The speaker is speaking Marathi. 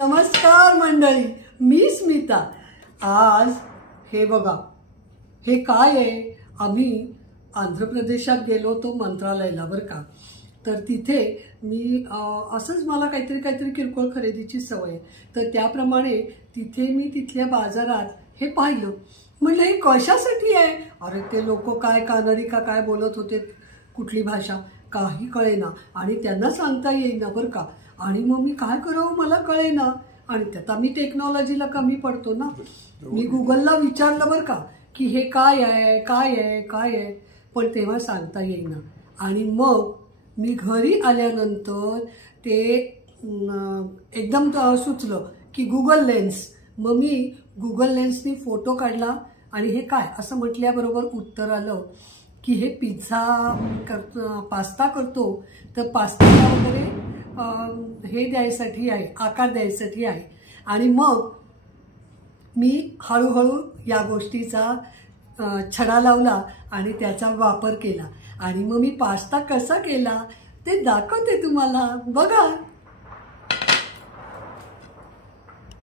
नमस्कार मंडळी, मी स्मिता। आज हे बघा, हे काय आहे? आम्ही आंध्र प्रदेशात गेलो होतो मंत्रालयाला बरं का। तर तिथे मी असंच मला काहीतरी किरकोळ खरेदीची सवय आहे, तर त्याप्रमाणे तिथे मी तिथल्या बाजारात हे पाहिलं। म्हटलं हे कशासाठी आहे? अरे ते लोक काय कानडी का काय बोलत होते, कुठली भाषा काही कळेना आणि त्यांना सांगता येईना बरं का। आणि मग मी काय करावं मला कळेना। आणि त्यात आम्ही टेक्नॉलॉजीला कमी पडतो ना। मी गुगलला विचारलं बरं का की हे काय आहे काय आहे काय आहे, पण तेव्हा सांगता येईना। आणि मग मी घरी आल्यानंतर ते एकदम सुचलं की गुगल लेन्स। मग मी गुगल लेन्सनी फोटो काढला आणि हे काय असं म्हटल्याबरोबर उत्तर आलं की हे पिझ्झा पास्ता करतो, तर पास्ताला वगैरे हे द्यायसाठी आहे, आकार द्यायसाठी आहे। आणि मग मी हळूहळू या गोष्टीचा छडा लावला आणि त्याचा वापर केला। आणि मग मी पास्ता कसा केला ते दाखवते तुम्हाला, बघा।